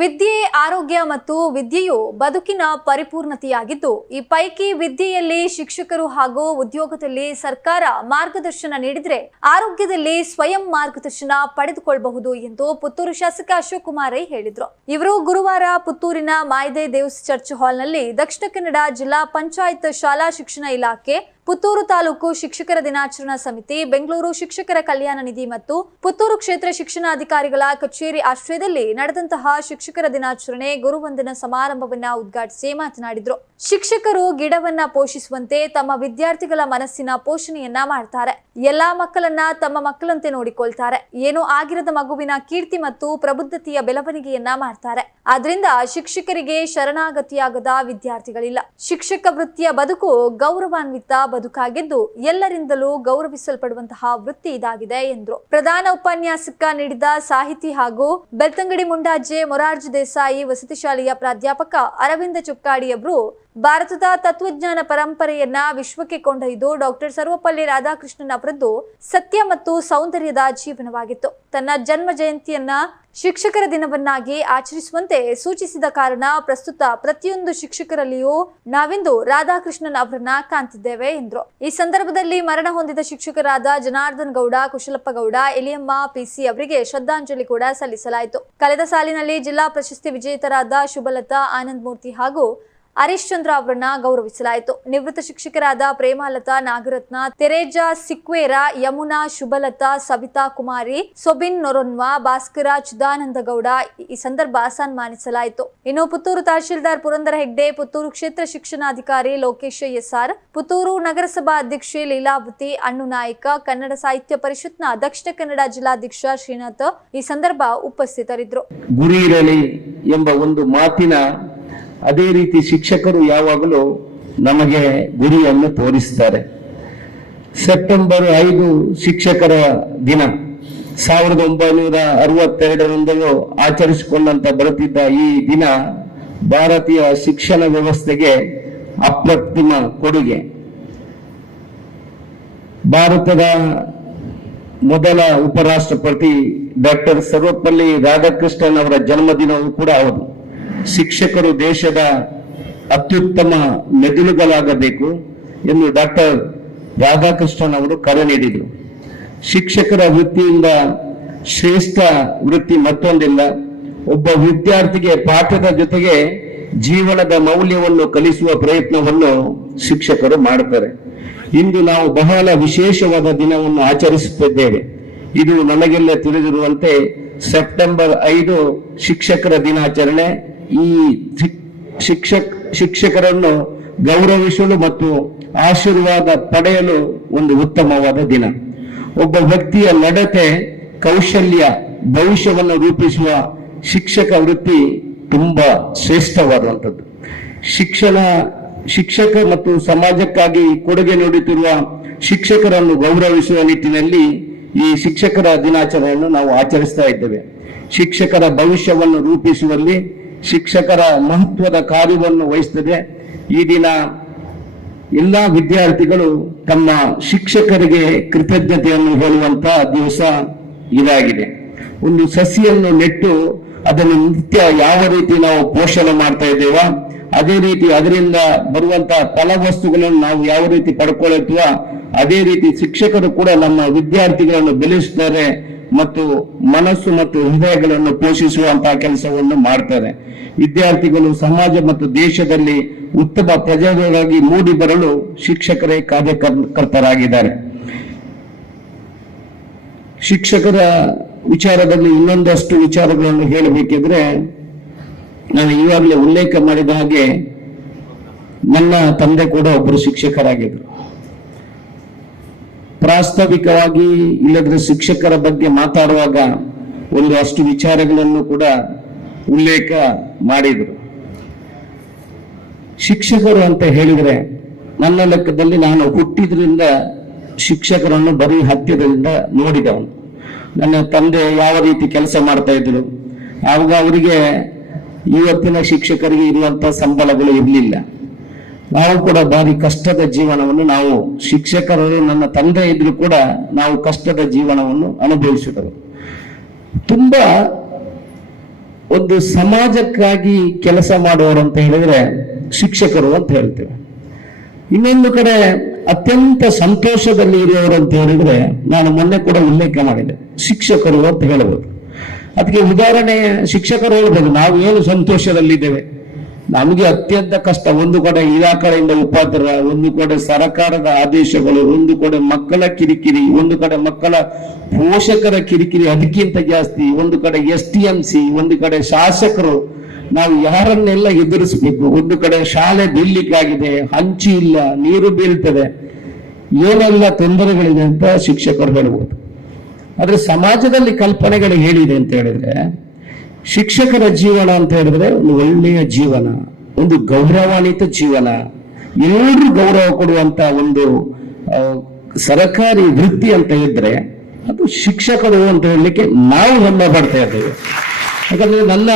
ವಿದ್ಯೆ, ಆರೋಗ್ಯ ಮತ್ತು ವಿದ್ಯೆಯು ಬದುಕಿನ ಪರಿಪೂರ್ಣತೆಯಾಗಿದ್ದು, ಈ ಪೈಕಿ ವಿದ್ಯೆಯಲ್ಲಿ ಶಿಕ್ಷಕರು ಹಾಗೂ ಉದ್ಯೋಗದಲ್ಲಿ ಸರ್ಕಾರ ಮಾರ್ಗದರ್ಶನ ನೀಡಿದರೆ ಆರೋಗ್ಯದಲ್ಲಿ ಸ್ವಯಂ ಮಾರ್ಗದರ್ಶನ ಪಡೆದುಕೊಳ್ಳಬಹುದು ಎಂದು ಪುತ್ತೂರು ಶಾಸಕ ಅಶೋಕ್ ಹೇಳಿದರು ರೈ ಹೇಳಿದ್ರು. ಇವರು ಗುರುವಾರ ಪುತ್ತೂರಿನ ಮಾಯ್ದೆ ದೇವ್ಸ್ ಚರ್ಚ್ ಹಾಲ್ನಲ್ಲಿ ದಕ್ಷಿಣ ಕನ್ನಡ ಜಿಲ್ಲಾ ಪಂಚಾಯತ್ ಶಾಲಾ ಶಿಕ್ಷಣ ಇಲಾಖೆ ಪುತ್ತೂರು ತಾಲೂಕು ಶಿಕ್ಷಕರ ದಿನಾಚರಣಾ ಸಮಿತಿ, ಬೆಂಗಳೂರು ಶಿಕ್ಷಕರ ಕಲ್ಯಾಣ ನಿಧಿ ಮತ್ತು ಪುತ್ತೂರು ಕ್ಷೇತ್ರ ಶಿಕ್ಷಣಾಧಿಕಾರಿಗಳ ಕಚೇರಿ ಆಶ್ರಯದಲ್ಲಿ ನಡೆದಂತಹ ಶಿಕ್ಷಕರ ದಿನಾಚರಣೆ ಗುರುವಂದನ ಸಮಾರಂಭವನ್ನ ಉದ್ಘಾಟಿಸಿ ಮಾತನಾಡಿದರು. ಶಿಕ್ಷಕರು ಗಿಡವನ್ನ ಪೋಷಿಸುವಂತೆ ತಮ್ಮ ವಿದ್ಯಾರ್ಥಿಗಳ ಮನಸ್ಸಿನ ಪೋಷಣೆಯನ್ನ ಮಾಡ್ತಾರೆ. ಎಲ್ಲಾ ಮಕ್ಕಳನ್ನ ತಮ್ಮ ಮಕ್ಕಳಂತೆ ನೋಡಿಕೊಳ್ತಾರೆ. ಏನೂ ಆಗಿರದ ಮಗುವಿನ ಕೀರ್ತಿ ಮತ್ತು ಪ್ರಬುದ್ಧತೆಯ ಬೆಳವಣಿಗೆಯನ್ನ ಮಾಡ್ತಾರೆ. ಆದ್ರಿಂದ ಶಿಕ್ಷಕರಿಗೆ ಶರಣಾಗತಿಯಾಗದ ವಿದ್ಯಾರ್ಥಿಗಳಿಲ್ಲ. ಶಿಕ್ಷಕ ವೃತ್ತಿಯ ಬದುಕು ಗೌರವಾನ್ವಿತ ಬದುಕಾಗಿದ್ದು ಎಲ್ಲರಿಂದಲೂ ಗೌರವಿಸಲ್ಪಡುವಂತಹ ವೃತ್ತಿ ಇದಾಗಿದೆ ಎಂದರು. ಪ್ರಧಾನ ಉಪನ್ಯಾಸಕ ನೀಡಿದ ಸಾಹಿತಿ ಹಾಗೂ ಬೆಳ್ತಂಗಡಿ ಮುಂಡಾಜೆ ಮೊರಾರ್ಜಿ ದೇಸಾಯಿ ವಸತಿ ಶಾಲೆಯ ಪ್ರಾಧ್ಯಾಪಕ ಅರವಿಂದ ಚುಕ್ಕಾಡಿಯವರು ಭಾರತದ ತತ್ವಜ್ಞಾನ ಪರಂಪರೆಯನ್ನ ವಿಶ್ವಕ್ಕೆ ಕೊಂಡೊಯ್ದು ಡಾಕ್ಟರ್ ಸರ್ವಪಲ್ಲಿ ರಾಧಾಕೃಷ್ಣನ್ ಅವರದ್ದು ಸತ್ಯ ಮತ್ತು ಸೌಂದರ್ಯದ ಜೀವನವಾಗಿತ್ತು. ತನ್ನ ಜನ್ಮ ಜಯಂತಿಯನ್ನ ಶಿಕ್ಷಕರ ದಿನವನ್ನಾಗಿ ಆಚರಿಸುವಂತೆ ಸೂಚಿಸಿದ ಕಾರಣ ಪ್ರಸ್ತುತ ಪ್ರತಿಯೊಂದು ಶಿಕ್ಷಕರಲ್ಲಿಯೂ ನಾವಿಂದು ರಾಧಾಕೃಷ್ಣನ್ ಅವರನ್ನ ಕಾಣ್ತಿದ್ದೇವೆ ಎಂದ್ರು. ಈ ಸಂದರ್ಭದಲ್ಲಿ ಮರಣ ಹೊಂದಿದ ಶಿಕ್ಷಕರಾದ ಜನಾರ್ದನ್ ಗೌಡ, ಕುಶಲಪ್ಪ ಗೌಡ, ಎಲಿಯಮ್ಮ, ಪಿಸಿ ಅವರಿಗೆ ಶ್ರದ್ಧಾಂಜಲಿ ಕೂಡ ಸಲ್ಲಿಸಲಾಯಿತು. ಕಳೆದ ಸಾಲಿನಲ್ಲಿ ಜಿಲ್ಲಾ ಪ್ರಶಸ್ತಿ ವಿಜೇತರಾದ ಶುಭಲತಾ, ಆನಂದ್ ಮೂರ್ತಿ ಹಾಗೂ ಹರೀಶ್ ಚಂದ್ರ ಅವರನ್ನ ಗೌರವಿಸಲಾಯಿತು. ನಿವೃತ್ತ ಶಿಕ್ಷಕರಾದ ಪ್ರೇಮಲತಾ, ನಾಗರತ್ನ, ತೆರೇಜಾ ಸಿಕ್ವೇರ, ಯಮುನಾ ಶುಭಲತಾ, ಸವಿತಾ ಕುಮಾರಿ, ಸೊಬಿನ್ ನೊರೊನ್ವಾ ಭಾಸ್ಕರ ಚಿದಾನಂದ ಗೌಡ ಈ ಸಂದರ್ಭ ಸನ್ಮಾನಿಸಲಾಯಿತು. ಇನ್ನು ಪುತ್ತೂರು ತಹಶೀಲ್ದಾರ್ ಪುರಂದರ ಹೆಗ್ಡೆ, ಪುತ್ತೂರು ಕ್ಷೇತ್ರ ಶಿಕ್ಷಣಾಧಿಕಾರಿ ಲೋಕೇಶ್ ಎಸ್ಆರ್ ಪುತ್ತೂರು ನಗರಸಭಾ ಅಧ್ಯಕ್ಷೆ ಲೀಲಾವತಿ, ಅಣ್ಣು ನಾಯಕ, ಕನ್ನಡ ಸಾಹಿತ್ಯ ಪರಿಷತ್ನ ದಕ್ಷಿಣ ಕನ್ನಡ ಜಿಲ್ಲಾಧ್ಯಕ್ಷ ಶ್ರೀನಾಥ್ ಈ ಸಂದರ್ಭ ಉಪಸ್ಥಿತರಿದ್ದರು. ಗುರಿ ಇರಲಿ ಎಂಬ ಒಂದು ಮಾತಿನ ಅದೇ ರೀತಿ ಶಿಕ್ಷಕರು ಯಾವಾಗಲೂ ನಮಗೆ ಗುರಿಯನ್ನು ತೋರಿಸ್ತಾರೆ ಸೆಪ್ಟೆಂಬರ್ ಐದು ಶಿಕ್ಷಕರ ದಿನ. ಸಾವಿರದ ಒಂಬೈನೂರ ಅರವತ್ತೆರಡರಿಂದಲೂ ಆಚರಿಸಿಕೊಂಡಂತ ಬರುತ್ತಿದ್ದ ಈ ದಿನ ಭಾರತೀಯ ಶಿಕ್ಷಣ ವ್ಯವಸ್ಥೆಗೆ ಅಪ್ರತಿಮ ಕೊಡುಗೆ. ಭಾರತದ ಮೊದಲ ಉಪರಾಷ್ಟ್ರಪತಿ ಡಾಕ್ಟರ್ ಸರ್ವಪಲ್ಲಿ ರಾಧಾಕೃಷ್ಣನ್ ಅವರ ಜನ್ಮದಿನವೂ ಕೂಡ ಹೌದು. ಶಿಕ್ಷಕರು ದೇಶದ ಅತ್ಯುತ್ತಮ ಮೆದುಳುಗಳಾಗಬೇಕು ಎಂದು ಡಾಕ್ಟರ್ ರಾಧಾಕೃಷ್ಣನ್ ಅವರು ಕರೆ ನೀಡಿದರು. ಶಿಕ್ಷಕರ ವೃತ್ತಿಯಿಂದ ಶ್ರೇಷ್ಠ ವೃತ್ತಿ ಮತ್ತೊಂದಿಲ್ಲ. ಒಬ್ಬ ವಿದ್ಯಾರ್ಥಿಗೆ ಪಾಠದ ಜೊತೆಗೆ ಜೀವನದ ಮೌಲ್ಯವನ್ನು ಕಲಿಸುವ ಪ್ರಯತ್ನವನ್ನು ಶಿಕ್ಷಕರು ಮಾಡುತ್ತಾರೆ. ಇಂದು ನಾವು ಬಹಳ ವಿಶೇಷವಾದ ದಿನವನ್ನು ಆಚರಿಸುತ್ತಿದ್ದೇವೆ. ಇದು ನಮಗೆಲ್ಲ ತಿಳಿದಿರುವಂತೆ ಸೆಪ್ಟೆಂಬರ್ ಐದು ಶಿಕ್ಷಕರ ದಿನಾಚರಣೆ. ಈ ಶಿಕ್ಷಕ ಶಿಕ್ಷಕ್, ಶಿಕ್ಷಕರನ್ನು ಗೌರವಿಸಲು ಮತ್ತು ಆಶೀರ್ವಾದ ಪಡೆಯಲು ಒಂದು ಉತ್ತಮವಾದ ದಿನ. ಒಬ್ಬ ವ್ಯಕ್ತಿಯ ನಡತೆ ಕೌಶಲ್ಯ, ಭವಿಷ್ಯವನ್ನು ರೂಪಿಸುವ ಶಿಕ್ಷಕ ವೃತ್ತಿ ತುಂಬಾ ಶ್ರೇಷ್ಠವಾದಂಥದ್ದು. ಶಿಕ್ಷಣ, ಶಿಕ್ಷಕ ಮತ್ತು ಸಮಾಜಕ್ಕಾಗಿ ಕೊಡುಗೆ ನೀಡುತ್ತಿರುವ ಶಿಕ್ಷಕರನ್ನು ಗೌರವಿಸುವ ನಿಟ್ಟಿನಲ್ಲಿ ಈ ಶಿಕ್ಷಕರ ದಿನಾಚರಣೆಯನ್ನು ನಾವು ಆಚರಿಸ್ತಾ ಇದ್ದೇವೆ. ಶಿಕ್ಷಕರ ಭವಿಷ್ಯವನ್ನು ರೂಪಿಸುವಲ್ಲಿ ಶಿಕ್ಷಕರ ಮಹತ್ವದ ಕಾರ್ಯವನ್ನು ವಹಿಸ್ತದೆ. ಈ ದಿನ ಎಲ್ಲ ವಿದ್ಯಾರ್ಥಿಗಳು ತಮ್ಮ ಶಿಕ್ಷಕರಿಗೆ ಕೃತಜ್ಞತೆಯನ್ನು ಹೇಳುವಂತಹ ದಿವಸ ಇದಾಗಿದೆ. ಒಂದು ಸಸಿಯನ್ನು ನೆಟ್ಟು ಅದನ್ನು ನಿತ್ಯ ಯಾವ ರೀತಿ ನಾವು ಪೋಷಣೆ ಮಾಡ್ತಾ ಇದ್ದೇವೋ, ಅದೇ ರೀತಿ ಅದರಿಂದ ಬರುವಂತಹ ಫಲವಸ್ತುಗಳನ್ನು ನಾವು ಯಾವ ರೀತಿ ಪಡ್ಕೊಳ್ಳುತ್ತೀವೋ ಅದೇ ರೀತಿ ಶಿಕ್ಷಕರು ಕೂಡ ನಮ್ಮ ವಿದ್ಯಾರ್ಥಿಗಳನ್ನು ಬೆಳೆಸುತ್ತಾರೆ ಮತ್ತು ಮನಸ್ಸು ಮತ್ತು ಹೃದಯಗಳನ್ನು ಪೋಷಿಸುವಂತಹ ಕೆಲಸವನ್ನು ಮಾಡ್ತಾರೆ. ವಿದ್ಯಾರ್ಥಿಗಳು ಸಮಾಜ ಮತ್ತು ದೇಶದಲ್ಲಿ ಉತ್ತಮ ಪ್ರಜೆಗಳಾಗಿ ಮೂಡಿ ಬರಲು ಶಿಕ್ಷಕರೇ ಕಾರ್ಯಕರ್ತರಾಗಿದ್ದಾರೆ. ಶಿಕ್ಷಕರ ವಿಚಾರದಲ್ಲಿ ಇನ್ನೊಂದಷ್ಟು ವಿಚಾರಗಳನ್ನು ಹೇಳಬೇಕಿದ್ರೆ, ನಾನು ಈವಾಗಲೇ ಉಲ್ಲೇಖ ಮಾಡಿದ ಹಾಗೆ, ನನ್ನ ತಂದೆ ಕೂಡ ಒಬ್ಬರು ಶಿಕ್ಷಕರಾಗಿದ್ರು ಪ್ರಾಸ್ತಾವಿಕವಾಗಿ ಇಲ್ಲದ್ರೆ ಶಿಕ್ಷಕರ ಬಗ್ಗೆ ಮಾತಾಡುವಾಗ ಒಂದು ಅಷ್ಟು ವಿಚಾರಗಳನ್ನು ಕೂಡ ಉಲ್ಲೇಖ ಮಾಡಿದರು. ಶಿಕ್ಷಕರು ಅಂತ ಹೇಳಿದ್ರೆ ನನ್ನ ಲೆಕ್ಕದಲ್ಲಿ ನಾನು ಹುಟ್ಟಿದ್ರಿಂದ ಶಿಕ್ಷಕರನ್ನು ಬರೀ ಹತ್ತಿರದಿಂದ ನೋಡಿದವನು. ನನ್ನ ತಂದೆ ಯಾವ ರೀತಿ ಕೆಲಸ ಮಾಡ್ತಾ ಇದ್ರು. ಆವಾಗ ಅವರಿಗೆ ಇವತ್ತಿನ ಶಿಕ್ಷಕರಿಗೆ ಇರುವಂತಹ ಸಂಬಳಗಳು ಇರಲಿಲ್ಲ. ನಾವು ಕೂಡ ಭಾರಿ ಕಷ್ಟದ ಜೀವನವನ್ನು ನಾವು ಶಿಕ್ಷಕರು, ನನ್ನ ತಂದೆ ಇದ್ರು ಕೂಡ ನಾವು ಕಷ್ಟದ ಜೀವನವನ್ನು ಅನುಭವಿಸಿದರು. ತುಂಬಾ ಒಂದು ಸಮಾಜಕ್ಕಾಗಿ ಕೆಲಸ ಮಾಡುವರು ಅಂತ ಹೇಳಿದ್ರೆ ಶಿಕ್ಷಕರು ಅಂತ ಹೇಳ್ತೇವೆ. ಇನ್ನೊಂದು ಕಡೆ ಅತ್ಯಂತ ಸಂತೋಷದಲ್ಲಿ ಇರುವವರು ಅಂತ ಹೇಳಿದ್ರೆ ನಾನು ಮೊನ್ನೆ ಕೂಡ ಉಲ್ಲೇಖ ಮಾಡಿದೆ, ಶಿಕ್ಷಕರು ಅಂತ ಹೇಳಬಹುದು ಅದಕ್ಕೆ ಉದಾಹರಣೆ, ಶಿಕ್ಷಕರು ಹೇಳ್ಬೋದು, ನಾವು ಏನು ಸಂತೋಷದಲ್ಲಿದ್ದೇವೆ? ನಮಗೆ ಅತ್ಯಂತ ಕಷ್ಟ. ಒಂದು ಕಡೆ ಇಲಾಖೆಯಿಂದ ಉಪದ್ರ ಒಂದು ಕಡೆ ಸರಕಾರದ ಆದೇಶಗಳು, ಒಂದು ಕಡೆ ಮಕ್ಕಳ ಕಿರಿಕಿರಿ, ಒಂದು ಕಡೆ ಮಕ್ಕಳ ಪೋಷಕರ ಕಿರಿಕಿರಿ ಅದಕ್ಕಿಂತ ಜಾಸ್ತಿ, ಒಂದು ಕಡೆ ಎಸ್ ಟಿ ಎಂ ಸಿ, ಒಂದು ಕಡೆ ಶಾಸಕರು, ನಾವು ಯಾರನ್ನೆಲ್ಲ ಎದುರಿಸಬೇಕು? ಒಂದು ಕಡೆ ಶಾಲೆ ಬೀಳ್ಲಿಕ್ಕಾಗಿದೆ, ಹಂಚಿ ಇಲ್ಲ, ನೀರು ಬೀಳ್ತದೆ. ಏನೆಲ್ಲ ತೊಂದರೆಗಳಿದೆ ಅಂತ ಶಿಕ್ಷಕರು ಹೇಳ್ಬೋದು. ಆದ್ರೆ ಸಮಾಜದಲ್ಲಿ ಕಲ್ಪನೆಗಳು ಹೇಳಿದೆ ಅಂತ ಹೇಳಿದ್ರೆ ಶಿಕ್ಷಕರ ಜೀವನ ಅಂತ ಹೇಳಿದ್ರೆ ಒಂದು ಒಳ್ಳೆಯ ಜೀವನ, ಒಂದು ಗೌರವಾನ್ವಿತ ಜೀವನ ಎಲ್ಲರೂ ಗೌರವ ಕೊಡುವಂತ ಒಂದು ಸರಕಾರಿ ವೃತ್ತಿ ಅಂತ ಇದ್ರೆ ಅದು ಶಿಕ್ಷಕರು ಅಂತ ಹೇಳಲಿಕ್ಕೆ ನಾವು ಹೆಮ್ಮೆ ಪಡ್ತಾ ಇದ್ದೇವೆ. ಯಾಕಂದ್ರೆ ನನ್ನ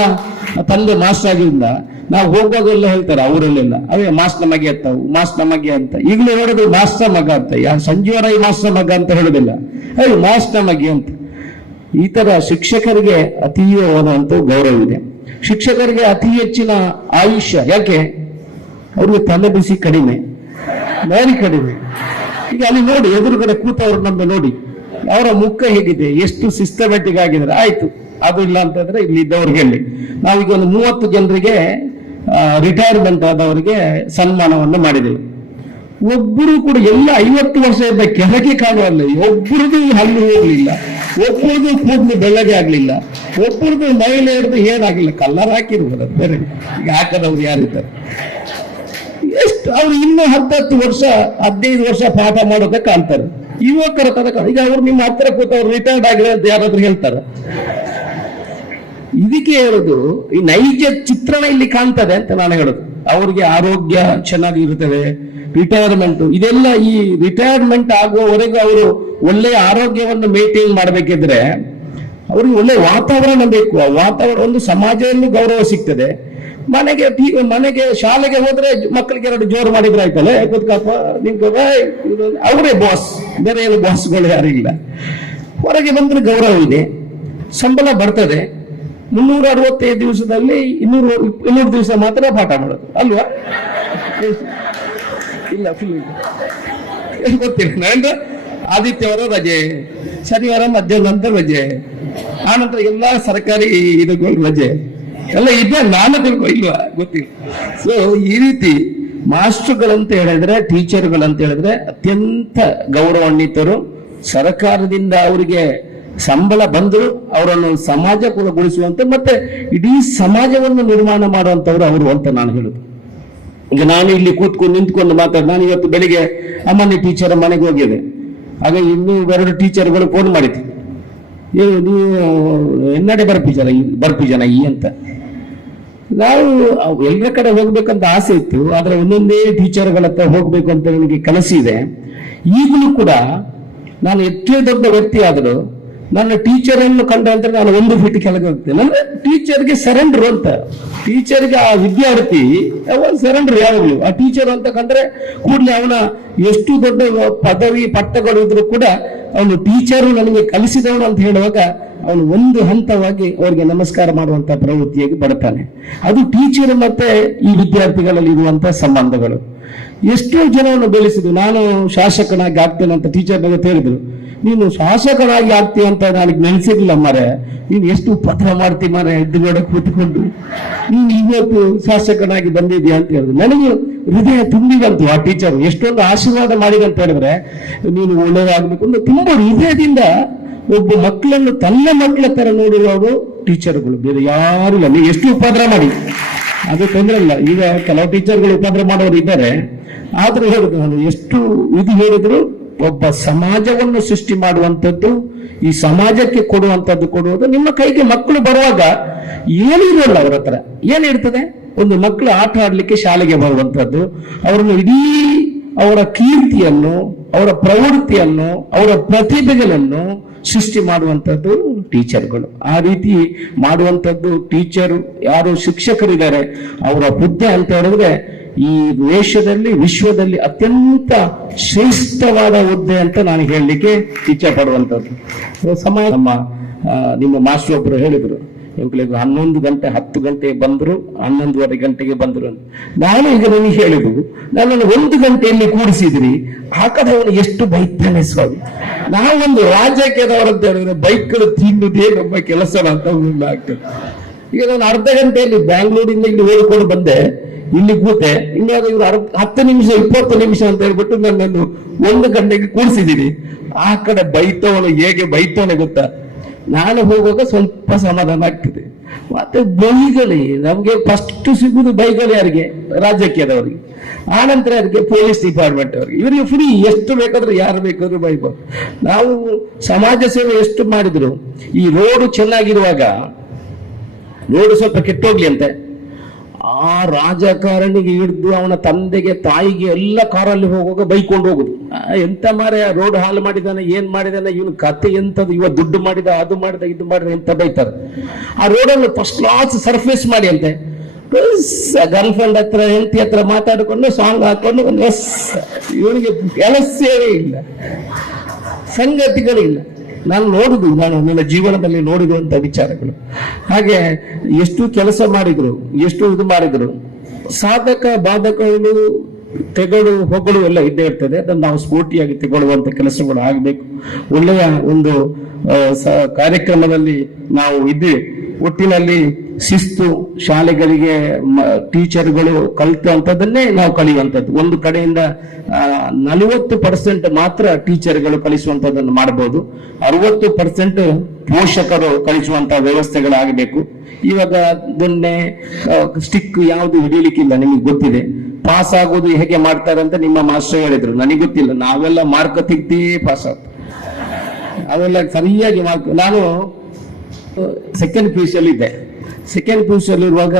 ತಂದೆ ಮಾಸ್ಟರ್ ಆಗಿದ್ದ ನಾವು ಹೋಗುವಾಗೆಲ್ಲ ಹೇಳ್ತಾರೆ ಅವರಲ್ಲೆಲ್ಲ ಅವೇ ಮಾಸ್ಟರ್ ಮಗೆ ಅಂತ ಮಾಸ್ಟರ್ ಮಗೆ ಅಂತ. ಈಗಲೂ ಹೇಳಿದ್ರು ಮಾಸ್ಟರ್ ಮಗ ಅಂತ, ಯಾ, ಸಂಜೀವರಾಯಿ ಮಾಸ್ಟರ್ ಮಗ ಅಂತ ಹೇಳುದಿಲ್ಲ. ಅಯ್ಯೋ ಮಾಸ್ಟರ್ ಮಗೆ ಅಂತ. ಈ ತರ ಶಿಕ್ಷಕರಿಗೆ ಅತೀವವಾದಂತ ಗೌರವ ಇದೆ. ಶಿಕ್ಷಕರಿಗೆ ಅತಿ ಹೆಚ್ಚಿನ ಆಯುಷ್ಯ ಯಾಕೆ? ಅವ್ರಿಗೆ ತಲೆ ಬಿಸಿ ಕಡಿಮೆ ಭಾರಿ ಕಡಿಮೆ. ಈಗ ಅಲ್ಲಿ ನೋಡಿ, ಎದುರುಗಡೆ ಕೂತವ್ರನ್ನೊಮ್ಮೆ ನೋಡಿ, ಅವರ ಮುಖ ಹೇಗಿದೆ, ಎಷ್ಟು ಸಿಸ್ಟಮೆಟಿಕ್ ಆಗಿದ್ದಾರೆ ಆಯ್ತು, ಅದು ಇಲ್ಲ ಅಂತಂದ್ರೆ ಇಲ್ಲಿ ಇದ್ದವ್ರಿಗೆ ಹೇಳಿ. ನಾವೀಗ ಒಂದು ಮೂವತ್ತು ಜನರಿಗೆ ರಿಟೈರ್ಮೆಂಟ್ ಆದವರಿಗೆ ಸನ್ಮಾನವನ್ನು ಮಾಡಿದೆವು ಒಬ್ಬರು ಕೂಡ ಎಲ್ಲ ಐವತ್ತು ವರ್ಷದಿಂದ ಕೆಳಗೆ ಕಾಣುವಲ್ಲ ಒಬ್ಬರದು ಹಲ್ಲು ಹೋಗ್ಲಿಲ್ಲ ಒಬ್ಬರದು ಕೂದಲು ಬೆಳ್ಳಗೆ ಆಗ್ಲಿಲ್ಲ ಒಬ್ಬರದು ಹಿಡಿದು ಏನಾಗಿಲ್ಲ ಕಲ್ಲರ್ ಹಾಕಿರ್ಬೋದು ಬೇರೆ. ಈಗ ಹಾಕದವ್ರು ಯಾರಿದ್ದಾರೆ? ಎಷ್ಟು ಅವ್ರು ಇನ್ನೂ ಹತ್ತತ್ತು ವರ್ಷ, ಹದಿನೈದು ವರ್ಷ ಪಾಠ ಮಾಡೋಕೆ ಕಾಣ್ತಾರೆ. ಯುವಕರ ತನಕ, ಈಗ ಅವ್ರು ನಿಮ್ಮ ಹತ್ರ ಕೂತವ್ರು ರಿಟೈರ್ಡ್ ಆಗಿರೋದು ಯಾರಾದ್ರೂ ಹೇಳ್ತಾರೆ? ಇದಕ್ಕೆ ಹೇಳುದು, ಈ ನೈಜ ಚಿತ್ರಣ ಇಲ್ಲಿ ಕಾಣ್ತದೆ ಅಂತ ನಾನು ಹೇಳುದು. ಅವ್ರಿಗೆ ಆರೋಗ್ಯ ಚೆನ್ನಾಗಿ ಇರ್ತದೆ ರಿಟೈರ್ಮೆಂಟ್ ಇದೆಲ್ಲ ಈ ರಿಟೈರ್ಮೆಂಟ್ ಆಗುವವರೆಗೂ ಅವರು ಒಳ್ಳೆಯ ಆರೋಗ್ಯವನ್ನು ಮೇಂಟೈನ್ ಮಾಡಬೇಕಿದ್ರೆ ಅವ್ರಿಗೆ ಒಳ್ಳೆ ವಾತಾವರಣ ಬೇಕು. ಆ ವಾತಾವರಣ ಒಂದು ಸಮಾಜದಲ್ಲಿ ಗೌರವ ಸಿಗ್ತದೆ. ಮನೆಗೆ ಮನೆಗೆ ಶಾಲೆಗೆ ಹೋದ್ರೆ ಮಕ್ಕಳಿಗೆ ಎರಡು ಜೋರು ಮಾಡಿದ್ರೆ ಆಯ್ತಲ್ಲ? ಕೂತ್ಕಪ್ಪ ಇದು ಅವರೇ ಬಾಸ್ ಬೇರೆ ಏನು ಬಾಸ್ಗಳು ಯಾರಿಲ್ಲ ಹೊರಗೆ ಬಂದ್ರೆ ಗೌರವ ಇದೆ. ಸಂಬಳ ಬರ್ತದೆ. ಮುನ್ನೂರ ಅರವತ್ತೈದು ದಿವಸದಲ್ಲಿ ಇನ್ನೂರು ಇನ್ನೂರು ದಿವಸ ಮಾತ್ರ ಪಾಠ ಮಾಡೋದು. ಅಲ್ವಾ? ಇಲ್ಲ ಫುಲ್ ಗೊತ್ತಿಲ್ಲ. ನಾನು ಆದಿತ್ಯವಾರ ರಜೆ, ಶನಿವಾರ ಮಧ್ಯಾಹ್ನ ರಜೆ ಆನಂತರ ಎಲ್ಲಾ ಸರ್ಕಾರಿ ಇದಕ್ಕೂ ರಜೆ. ಎಲ್ಲ ಇದೆ ನಾನು ತಿಳ್ಕೊ, ಇಲ್ವಾ? ಗೊತ್ತಿಲ್ಲ. ಸೊ ಈ ರೀತಿ ಮಾಸ್ಟರ್ಗಳಂತ ಹೇಳಿದ್ರೆ, ಟೀಚರ್ಗಳಂತ ಹೇಳಿದ್ರೆ ಅತ್ಯಂತ ಗೌರವಾನ್ವಿತರು. ಸರ್ಕಾರದಿಂದ ಅವರಿಗೆ ಸಂಬಳ ಬಂದು ಅವರನ್ನು ಸಮಾಜ ಕೂಡ ಗೊಳಿಸುವಂತೆ, ಮತ್ತೆ ಇಡೀ ಸಮಾಜವನ್ನು ನಿರ್ಮಾಣ ಮಾಡುವಂಥವ್ರು ಅವರು ಅಂತ ನಾನು ಹೇಳುದು. ಈಗ ನಾನು ಇಲ್ಲಿ ಕೂತ್ಕೊಂಡು ನಿಂತ್ಕೊಂಡು ಮಾತಾಡಿ ನಾನು ಇವತ್ತು ಬೆಳಿಗ್ಗೆ ಅಮ್ಮನಿ ಟೀಚರ್ ಮನೆಗೆ ಹೋಗಿದ್ದೆ. ಆಗ ಇನ್ನೂ ಎರಡು ಟೀಚರ್ಗಳು ಫೋನ್ ಮಾಡಿದ್ವಿ ಏ, ನೀವು ಎನ್ನಡೆ ಬರ್ಪಿ ಜನ ಬರ್ಪಿ ಜನ ಈ ಅಂತ. ನಾವು ಎಲ್ಲರ ಕಡೆ ಹೋಗ್ಬೇಕಂತ ಆಸೆ ಇತ್ತು, ಆದ್ರೆ ಒಂದೊಂದೇ ಟೀಚರ್ಗಳ ಹತ್ರ ಹೋಗ್ಬೇಕು ಅಂತ ನನಗೆ ಕನಸಿದೆ. ಈಗಲೂ ಕೂಡ ನಾನು ಎಷ್ಟೇ ದೊಡ್ಡ ವ್ಯಕ್ತಿ ಆದರೂ ನನ್ನ ಟೀಚರ್ ಅನ್ನು ಕಂಡ ಅಂತ ನಾನು ಒಂದು ಫೀಟ್ ಕೆಳಗೆ ಹೋಗ್ತೇನೆ. ಅಂದ್ರೆ ಟೀಚರ್ಗೆ ಸರೆಂಡರ್ ಅಂತ. ಟೀಚರ್ಗೆ ಆ ವಿದ್ಯಾರ್ಥಿ ಸರೆಂಡರ್ ಯಾವಾಗಲೂ ಆ ಟೀಚರ್ ಅಂತ ಕಂಡ್ರೆ ಕೂಡಲೇ ಅವನ ಎಷ್ಟು ದೊಡ್ಡ ಪದವಿ ಪಟ್ಟಗಳು ಇದ್ರು ಕೂಡ ಅವನು ಟೀಚರು ನನಗೆ ಕಲಿಸಿದವನು ಅಂತ ಹೇಳುವಾಗ ಅವನು ಒಂದು ಹಂತವಾಗಿ ಅವರಿಗೆ ನಮಸ್ಕಾರ ಮಾಡುವಂತ ಪ್ರವೃತ್ತಿಯಾಗಿ ಬರ್ತಾನೆ ಅದು ಟೀಚರ್ ಮತ್ತೆ ಈ ವಿದ್ಯಾರ್ಥಿಗಳಲ್ಲಿ ಇರುವಂತ ಸಂಬಂಧಗಳು. ಎಷ್ಟೋ ಜನವನ್ನು ಬೆಳೆಸಿದ್ರು. ನಾನು ಶಾಸಕನಾಗಿ ಆಗ್ತೇನೆ ಅಂತ ಟೀಚರ್ ಬಗ್ಗೆ ಹೇಳಿದ್ರು. ನೀನು ಶಾಸಕರಾಗಿ ಆಗ್ತೀಯ ಅಂತ ನನಗೆ ನೆನೆಸಿರ್ಲಿಲ್ಲ ಮರೆ ನೀನು ಎಷ್ಟು ಉಪದ್ರ ಮಾಡ್ತಿ ಮರೆ ಎದ್ದುಗಡೆ ಕೂತ್ಕೊಂಡು. ನೀನು ಇವತ್ತು ಶಾಸಕನಾಗಿ ಬಂದಿದ್ಯಾ ಅಂತ ಹೇಳಿದ್ರು. ನನಗೆ ಹೃದಯ ತುಂಬಿದಂತು ಆ ಟೀಚರ್ ಎಷ್ಟೊಂದು ಆಶೀರ್ವಾದ ಮಾಡಿದಂತ ಹೇಳಿದ್ರೆ, ನೀನು ಒಳ್ಳೆಯದಾಗಬೇಕು ಅಂತ ತುಂಬಾ ಹೃದಯದಿಂದ ಒಬ್ಬ ಮಕ್ಕಳನ್ನು ತನ್ನ ಮಕ್ಕಳ ತರ ನೋಡಿರೋರು ಟೀಚರ್ಗಳು ಬೇರೆ ಯಾರು ಇಲ್ಲ. ನೀವು ಎಷ್ಟು ಉಪದ್ರ ಮಾಡಿ. ಅದು ತೊಂದರೆ ಇಲ್ಲ. ಈಗ ಕೆಲವು ಟೀಚರ್ಗಳು ಉಪದ್ರ ಮಾಡೋರು ಇದ್ದಾರೆ. ಆದ್ರೂ ಹೇಳುದು ನಾನು, ಎಷ್ಟು ಇದು ಹೇಳಿದ್ರು ಒಬ್ಬ ಸಮಾಜವನ್ನು ಸೃಷ್ಟಿ ಮಾಡುವಂಥದ್ದು, ಈ ಸಮಾಜಕ್ಕೆ ಕೊಡುವಂಥದ್ದು ಕೊಡುವುದು ನಿಮ್ಮ ಕೈಗೆ ಮಕ್ಕಳು ಬರುವಾಗ ಏನಿರಲ್ಲ ಅವರ ಹತ್ರ. ಏನಿರ್ತದೆ ಒಂದು ಮಕ್ಕಳು ಆಟ ಆಡಲಿಕ್ಕೆ ಶಾಲೆಗೆ ಬರುವಂಥದ್ದು, ಅವರನ್ನು ಇಡೀ ಅವರ ಕೀರ್ತಿಯನ್ನು, ಅವರ ಪ್ರವೃತ್ತಿಯನ್ನು, ಅವರ ಪ್ರತಿಭೆಗಳನ್ನು ಸೃಷ್ಟಿ ಮಾಡುವಂಥದ್ದು ಟೀಚರ್ಗಳು. ಆ ರೀತಿ ಮಾಡುವಂಥದ್ದು ಟೀಚರ್ ಯಾರು ಶಿಕ್ಷಕರಿದ್ದಾರೆ, ಅವರ ಹುದ್ದೆ ಅಂತ ಹೇಳಿದ್ರೆ ಈ ದೇಶದಲ್ಲಿ ವಿಶ್ವದಲ್ಲಿ ಅತ್ಯಂತ ಶ್ರೇಷ್ಠವಾದ ಹುದ್ದೆ ಅಂತ ನಾನು ಹೇಳಲಿಕ್ಕೆ ಇಚ್ಛೆ ಪಡುವಂಥದ್ದು. ಸಮಯ ನಮ್ಮ ನಿಮ್ಮ ಮಾಸ್ಟರ್ ಒಬ್ಬರು ಹೇಳಿದ್ರು. ಇವುಗಳಿಗೆ ಹನ್ನೊಂದು ಗಂಟೆ, ಹತ್ತು ಗಂಟೆಗೆ ಬಂದರು, ಹನ್ನೊಂದುವರೆ ಗಂಟೆಗೆ ಬಂದ್ರು ನಾನು ಈಗ ನನಗೆ ಹೇಳಿದ್ರು ನನ್ನನ್ನು ಒಂದು ಗಂಟೆಯಲ್ಲಿ ಕೂಡಿಸಿದ್ರಿ ಕಡೆ ಅವನು ಎಷ್ಟು ಬೈತಾನೆ ಸ್ವಾಮಿ. ನಾವೊಂದು ರಾಜಕೀಯದವರಂತ ಹೇಳಿದ್ರೆ ಬೈಕ್ಗಳು ತಿನ್ನುದೇ ನಮ್ಮ ಕೆಲಸ ಅಂತ ಆಗ್ತದೆ. ಈಗ ನಾನು ಅರ್ಧ ಗಂಟೆಯಲ್ಲಿ ಬ್ಯಾಂಗ್ಳೂರಿಂದ ಇಲ್ಲಿ ಹೇಳಿಕೊಂಡು ಬಂದೆ. ಇಲ್ಲಿ ಕೂತೆ ಇನ್ನಾಗ ಇವ್ರು ಹತ್ತು ನಿಮಿಷ, ಇಪ್ಪತ್ತು ನಿಮಿಷ ಅಂತ ಹೇಳ್ಬಿಟ್ಟು ನನ್ನನ್ನು ಒಂದು ಗಂಟೆಗೆ ಕೂಡಿಸಿದೀನಿ ಆ ಕಡೆ ಬೈತವನು ಹೇಗೆ ಬೈತವನೆ ಗೊತ್ತಾ? ನಾನು ಹೋಗುವಾಗ ಸ್ವಲ್ಪ ಸಮಾಧಾನ ಆಗ್ತದೆ. ಮತ್ತೆ ಬೈಗಳಿ, ನಮ್ಗೆ ಫಸ್ಟ್ ಸಿಗುದು ಬೈಗಳಿ ಯಾರಿಗೆ? ರಾಜಕೀಯದವರಿಗೆ. ಆನಂತರ ಯಾರಿಗೆ? ಪೊಲೀಸ್ ಡಿಪಾರ್ಟ್ಮೆಂಟ್ ಅವರಿಗೆ. ಇವರಿಗೆ ಫ್ರೀ ಎಷ್ಟು ಬೇಕಾದ್ರೂ ಯಾರು ಬೇಕಾದ್ರೂ ಬೈಬೋದು. ನಾವು ಸಮಾಜ ಸೇವೆ ಎಷ್ಟು ಮಾಡಿದ್ರು? ಈ ರೋಡು ಚೆನ್ನಾಗಿರುವಾಗ ರೋಡ್ ಸ್ವಲ್ಪ ಕೆಟ್ಟೋಗ್ಲಿ ಅಂತೆ. ಆ ರಾಜಕಾರಣಿಗೆ ಹಿಡಿದು ಅವನ ತಂದೆಗೆ ತಾಯಿಗೆ ಎಲ್ಲ ಕಾರಲ್ಲಿ ಹೋಗುವಾಗ ಬೈಕೊಂಡು ಹೋಗುದು. ಎಂತ ಮಾರೆ ರೋಡ್ ಹಾಳು ಮಾಡಿದಾನೆ, ಏನ್ ಮಾಡಿದಾನೆ, ಇವನು ಕತೆ ಎಂತದ್ದು ಇವ ದುಡ್ಡು ಮಾಡಿದ, ಅದು ಮಾಡಿದ, ಇದು ಮಾಡಿದ ಎಂತ ಬೈತಾರೆ. ಆ ರೋಡನ್ನು ಫಸ್ಟ್ ಕ್ಲಾಸ್ ಸರ್ಫೇಸ್ ಮಾಡಿ ಅಂತೆ ಗರ್ಲ್ ಫ್ರೆಂಡ್ ಹತ್ರ, ಹೆಂಡತಿ ಹತ್ರ ಮಾತಾಡಿಕೊಂಡು ಸಾಂಗ್ ಹಾಕೊಂಡು ಇವನಿಗೆ ಕೆಲಸವೇ ಇಲ್ಲ. ಸಂಗತಿಗಳಿಲ್ಲ ನಾನು ನೋಡುದು ನಾನು ನನ್ನ ಜೀವನದಲ್ಲಿ ನೋಡಿರುವಂತ ವಿಚಾರಗಳು. ಹಾಗೆ ಎಷ್ಟು ಕೆಲಸ ಮಾಡಿದ್ರು, ಎಷ್ಟು ಇದು ಮಾಡಿದ್ರು, ಸಾಧಕ, ಬಾಧಕಗಳು, ತೆಗಳು, ಹೊಗಳು ಎಲ್ಲ ಇದ್ದೇ ಇರ್ತದೆ. ಅದನ್ನು ನಾವು ಸ್ಫೂರ್ತಿಯಾಗಿ ತೆಗೊಳ್ಳುವಂತ ಕೆಲಸಗಳು ಆಗಬೇಕು. ಒಳ್ಳೆಯ ಒಂದು ಕಾರ್ಯಕ್ರಮದಲ್ಲಿ ನಾವು ಇದ್ದೀವಿ. ಒಟ್ಟಿನಲ್ಲಿ ಶಿಸ್ತು ಶಾಲೆಗಳಿಗೆ ಟೀಚರ್ಗಳು ಕಲಿತಂಥದ್ದನ್ನೇ ನಾವು ಕಲಿಯುವಂಥದ್ದು. ಒಂದು ಕಡೆಯಿಂದ ನಲವತ್ತು ಪರ್ಸೆಂಟ್ ಮಾತ್ರ ಟೀಚರ್ಗಳು ಕಲಿಸುವಂಥದ್ದನ್ನು ಮಾಡಬಹುದು ಅರವತ್ತು ಪರ್ಸೆಂಟ್ ಪೋಷಕರು ಕಲಿಸುವಂತ ವ್ಯವಸ್ಥೆಗಳಾಗಬೇಕು. ಇವಾಗ ದೊಣ್ಣೆ ಸ್ಟಿಕ್ ಯಾವುದು ಹಿಡಿಯಲಿಕ್ಕಿಲ್ಲ ನಿಮಗೆ ಗೊತ್ತಿದೆ. ಪಾಸ್ ಆಗೋದು ಹೇಗೆ ಮಾಡ್ತಾರೆ ಅಂತ ನಿಮ್ಮ ಮಾಸ್ಟರ್ ಹೇಳಿದ್ರು. ನನಗೆ ಗೊತ್ತಿಲ್ಲ. ನಾವೆಲ್ಲ ಮಾರ್ಕ್ ತೆಗ್ದೇ ಪಾಸ್ ಆಗ್ತದೆ ಅವೆಲ್ಲ ಸರಿಯಾಗಿ ಮಾರ್ಕ್ ನಾನು ಸೆಕೆಂಡ್ ಪಿ ಯು ಇದ್ದೆ ಸೆಕೆಂಡ್ ಪಿ ಯು ಇರುವಾಗ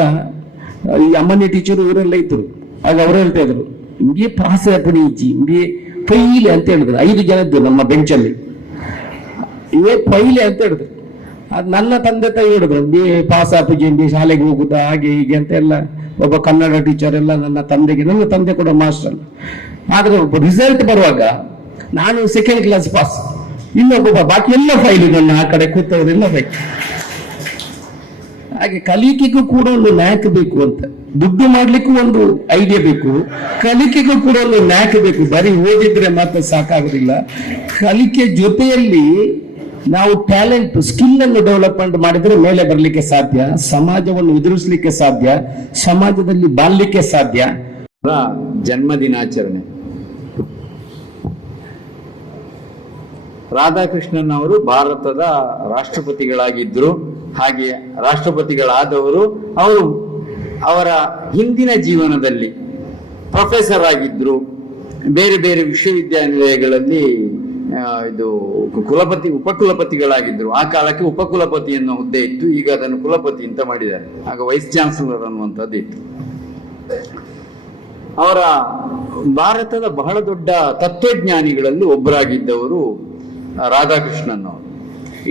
ಈ ಅಮ್ಮನಿ ಟೀಚರ್ ಇವರೆಲ್ಲ ಇದ್ರು. ಆಗ ಅವರು ಹೇಳ್ತಾ ಇದ್ರು, ಹಿಂಗೆ ಪಾಸ್ ಆಪಣಿ ಇಚ್ಚಿ ಹಿಂಗೆ ಪೈಲೆ ಅಂತ ಹೇಳಿದ್ರು. ಐದು ಜನ ಇದ್ರು ನಮ್ಮ ಬೆಂಚಲ್ಲಿ ಇವೇ ಪೈಲೆ ಅಂತ ಹೇಳಿದ್ರು. ಅದು ನನ್ನ ತಂದೆ ತಾಯಿ ಹೇಳಿದ್ರು ಬಿ ಪಾಸ್ ಆಪಿ ಶಾಲೆಗೆ ಹೋಗುದಾ, ಹಾಗೆ, ಹೀಗೆ ಅಂತ ಎಲ್ಲ. ಒಬ್ಬ ಕನ್ನಡ ಟೀಚರ್ ಎಲ್ಲ ನನ್ನ ತಂದೆಗೆ, ನನ್ನ ತಂದೆ ಕೂಡ ಮಾಸ್ಟರ್ ಆದ್ರೆ ಒಬ್ಬ ರಿಸಲ್ಟ್ ಬರುವಾಗ, ನಾನು ಸೆಕೆಂಡ್ ಕ್ಲಾಸ್ ಪಾಸ್ ಇನ್ನೊಬ್ಬ ಬಾಕಿ ಎಲ್ಲ ಫೈಲ್ ನನ್ನ ಆ ಕಡೆ ಕೂತವರೆಲ್ಲ ಬೇಕು. ಹಾಗೆ ಕಲಿಕೆಗೂ ಕೂಡ ಒಂದು ನ್ಯಾಕ್ ಬೇಕು ಅಂತ. ದುಡ್ಡು ಮಾಡ್ಲಿಕ್ಕೂ ಒಂದು ಐಡಿಯಾ ಬೇಕು. ಕಲಿಕೆಗೂ ಕೂಡ ಒಂದು ನ್ಯಾಕ್ ಬೇಕು. ಬರೀ ಓದಿದ್ರೆ ಮಾತ್ರ ಸಾಕಾಗುದಿಲ್ಲ. ಕಲಿಕೆ ಜೊತೆಯಲ್ಲಿ ನಾವು ಟ್ಯಾಲೆಂಟ್ ಸ್ಕಿಲ್ ಅನ್ನು ಡೆವಲಪ್ಮೆಂಟ್ ಮಾಡಿದ್ರೆ ಮೇಲೆ ಬರಲಿಕ್ಕೆ ಸಾಧ್ಯ, ಸಮಾಜವನ್ನು ಎದುರಿಸಲಿಕ್ಕೆ ಸಾಧ್ಯ, ಸಮಾಜದಲ್ಲಿ ಬಾಳ್ಲಿಕ್ಕೆ ಸಾಧ್ಯ. ಜನ್ಮ ದಿನಾಚರಣೆ. ರಾಧಾಕೃಷ್ಣನ್ ಅವರು ಭಾರತದ ರಾಷ್ಟ್ರಪತಿಗಳಾಗಿದ್ರು. ಹಾಗೆ ರಾಷ್ಟ್ರಪತಿಗಳಾದವರು ಅವರು ಅವರ ಹಿಂದಿನ ಜೀವನದಲ್ಲಿ ಪ್ರೊಫೆಸರ್ ಆಗಿದ್ರು. ಬೇರೆ ಬೇರೆ ವಿಶ್ವವಿದ್ಯಾನಿಲಯಗಳಲ್ಲಿ ಇದು ಕುಲಪತಿ, ಉಪಕುಲಪತಿಗಳಾಗಿದ್ರು. ಆ ಕಾಲಕ್ಕೆ ಉಪಕುಲಪತಿ ಅನ್ನೋ ಹುದ್ದೆ ಇತ್ತು. ಈಗ ಅದನ್ನು ಕುಲಪತಿ ಅಂತ ಮಾಡಿದ್ದಾರೆ. ಆಗ ವೈಸ್ ಚಾನ್ಸಲರ್ ಅನ್ನುವಂಥದ್ದು ಇತ್ತು. ಅವರ ಭಾರತದ ಬಹಳ ದೊಡ್ಡ ತತ್ವಜ್ಞಾನಿಗಳಲ್ಲಿ ಒಬ್ಬರಾಗಿದ್ದವರು ರಾಧಾಕೃಷ್ಣನ್ ಅವರು.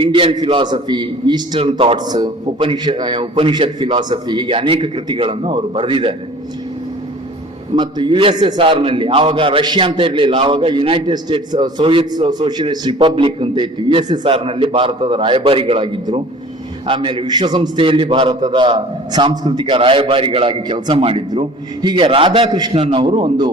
ಇಂಡಿಯನ್ ಫಿಲಾಸಫಿ ಈಸ್ಟರ್ನ್ ಥಾಟ್ಸ್ ಉಪನಿಷ, ಉಪನಿಷತ್ ಫಿಲಾಸಫಿ ಹೀಗೆ ಅನೇಕ ಕೃತಿಗಳನ್ನು ಅವರು ಬರೆದಿದ್ದಾರೆ. ಮತ್ತು ಯು ಎಸ್ ಎಸ್ ಆರ್ನಲ್ಲಿ, ಆವಾಗ ರಷ್ಯಾ ಅಂತ ಇರಲಿಲ್ಲ, ಆವಾಗ United States Soviet Socialist Republic ಅಂತ ಇತ್ತು. ಯು ಎಸ್ ಎಸ್ ಆರ್ನಲ್ಲಿ ಭಾರತದ ರಾಯಭಾರಿಗಳಾಗಿದ್ರು. ಆಮೇಲೆ ವಿಶ್ವಸಂಸ್ಥೆಯಲ್ಲಿ ಭಾರತದ ಸಾಂಸ್ಕೃತಿಕ ರಾಯಭಾರಿಗಳಾಗಿ ಕೆಲಸ ಮಾಡಿದ್ರು. ಹೀಗೆ ರಾಧಾಕೃಷ್ಣನ್ ಅವರು ಒಂದು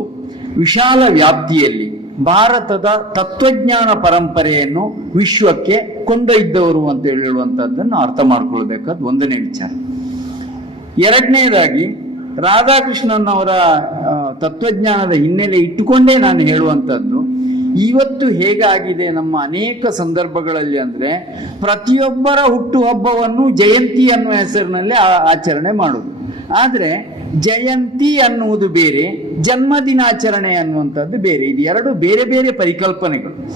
ವಿಶಾಲ ವ್ಯಾಪ್ತಿಯಲ್ಲಿ ಭಾರತದ ತತ್ವಜ್ಞಾನ ಪರಂಪರೆಯನ್ನು ವಿಶ್ವಕ್ಕೆ ಕೊಂಡೊಯ್ದವರು ಅಂತ ಹೇಳುವಂತದ್ದನ್ನು ಅರ್ಥ ಮಾಡ್ಕೊಳ್ಬೇಕಾದ ಒಂದನೇ ವಿಚಾರ. ಎರಡನೇದಾಗಿ ರಾಧಾಕೃಷ್ಣನ್ ಅವರ ತತ್ವಜ್ಞಾನದ ಹಿನ್ನೆಲೆ ಇಟ್ಟುಕೊಂಡೇ ನಾನು ಹೇಳುವಂಥದ್ದು, ಇವತ್ತು ಹೇಗಾಗಿದೆ ನಮ್ಮ ಅನೇಕ ಸಂದರ್ಭಗಳಲ್ಲಿ ಅಂದ್ರೆ ಪ್ರತಿಯೊಬ್ಬರ ಹುಟ್ಟುಹಬ್ಬವನ್ನು ಜಯಂತಿ ಅನ್ನುವ ಹೆಸರಿನಲ್ಲಿ ಆಚರಣೆ ಮಾಡುದು ಆದ್ರೆ ಜಯಂತಿ ಅನ್ನುವುದು ಬೇರೆ, ಜನ್ಮದಿನಾಚರಣೆ ಅನ್ನುವಂಥದ್ದು ಬೇರೆ. ಇದು ಎರಡು ಬೇರೆ ಬೇರೆ ಪರಿಕಲ್ಪನೆಗಳು.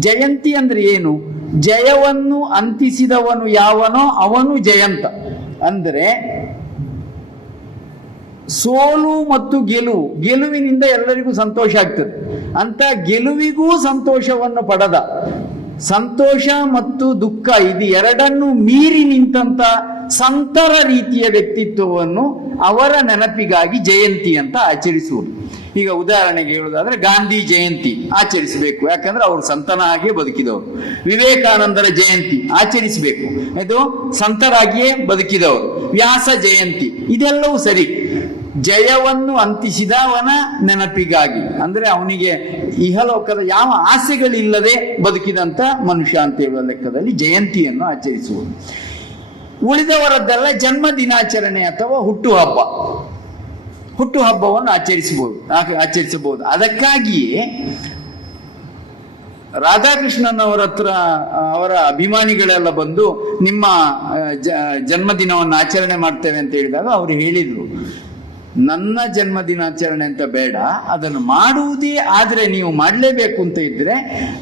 ಜಯಂತಿ ಅಂದ್ರೆ ಏನು? ಜಯವನ್ನು ಅಂತಿಸಿದವನು ಯಾವನೋ ಅವನು ಜಯಂತ. ಅಂದ್ರೆ ಸೋಲು ಮತ್ತು ಗೆಲುವು, ಗೆಲುವಿನಿಂದ ಎಲ್ಲರಿಗೂ ಸಂತೋಷ ಆಗ್ತದೆ. ಅಂತ ಗೆಲುವಿಗೂ ಸಂತೋಷವನ್ನು ಪಡೆದ, ಸಂತೋಷ ಮತ್ತು ದುಃಖ, ಇದು ಎರಡನ್ನು ಮೀರಿ ನಿಂತಂತ ಸಂತರ ರೀತಿಯ ವ್ಯಕ್ತಿತ್ವವನ್ನು ಅವರ ನೆನಪಿಗಾಗಿ ಜಯಂತಿ ಅಂತ ಆಚರಿಸುವುದು. ಈಗ ಉದಾಹರಣೆಗೆ ಹೇಳುವುದಾದ್ರೆ ಗಾಂಧಿ ಜಯಂತಿ ಆಚರಿಸಬೇಕು. ಯಾಕಂದ್ರೆ ಅವರು ಸಂತನ ಹಾಗೆ ಬದುಕಿದವರು. ವಿವೇಕಾನಂದರ ಜಯಂತಿ ಆಚರಿಸಬೇಕು. ಇದು ಸಂತರಾಗಿಯೇ ಬದುಕಿದವರು. ವ್ಯಾಸ ಜಯಂತಿ, ಇದೆಲ್ಲವೂ ಸರಿ. ಜಯವನ್ನು ಅಂತಿಸಿದವನ ನೆನಪಿಗಾಗಿ, ಅಂದ್ರೆ ಅವನಿಗೆ ಇಹಲೋಕದ ಯಾವ ಆಸೆಗಳಿಲ್ಲದೆ ಬದುಕಿದಂತ ಮನುಷ್ಯ ಅಂತ ಹೇಳುವ ಲೆಕ್ಕದಲ್ಲಿ ಜಯಂತಿಯನ್ನು ಆಚರಿಸುವುದು. ಉಳಿದವರದ್ದೆಲ್ಲ ಜನ್ಮ ದಿನಾಚರಣೆ ಅಥವಾ ಹುಟ್ಟುಹಬ್ಬ ಹುಟ್ಟುಹಬ್ಬವನ್ನು ಆಚರಿಸಬಹುದು ಆಚರಿಸಬಹುದು. ಅದಕ್ಕಾಗಿಯೇ ರಾಧಾಕೃಷ್ಣನ್ ಅವರ ಹತ್ರ ಅವರ ಅಭಿಮಾನಿಗಳೆಲ್ಲ ಬಂದು ನಿಮ್ಮ ಜನ್ಮದಿನವನ್ನು ಆಚರಣೆ ಮಾಡ್ತೇವೆ ಅಂತ ಹೇಳಿದಾಗ ಅವರು ಹೇಳಿದ್ರು. ನನ್ನ ಜನ್ಮ ದಿನಾಚರಣೆ ಅಂತ ಬೇಡ, ಅದನ್ನು ಮಾಡುವುದೇ ಆದರೆ ನೀವು ಮಾಡಲೇಬೇಕು ಅಂತ ಇದ್ರೆ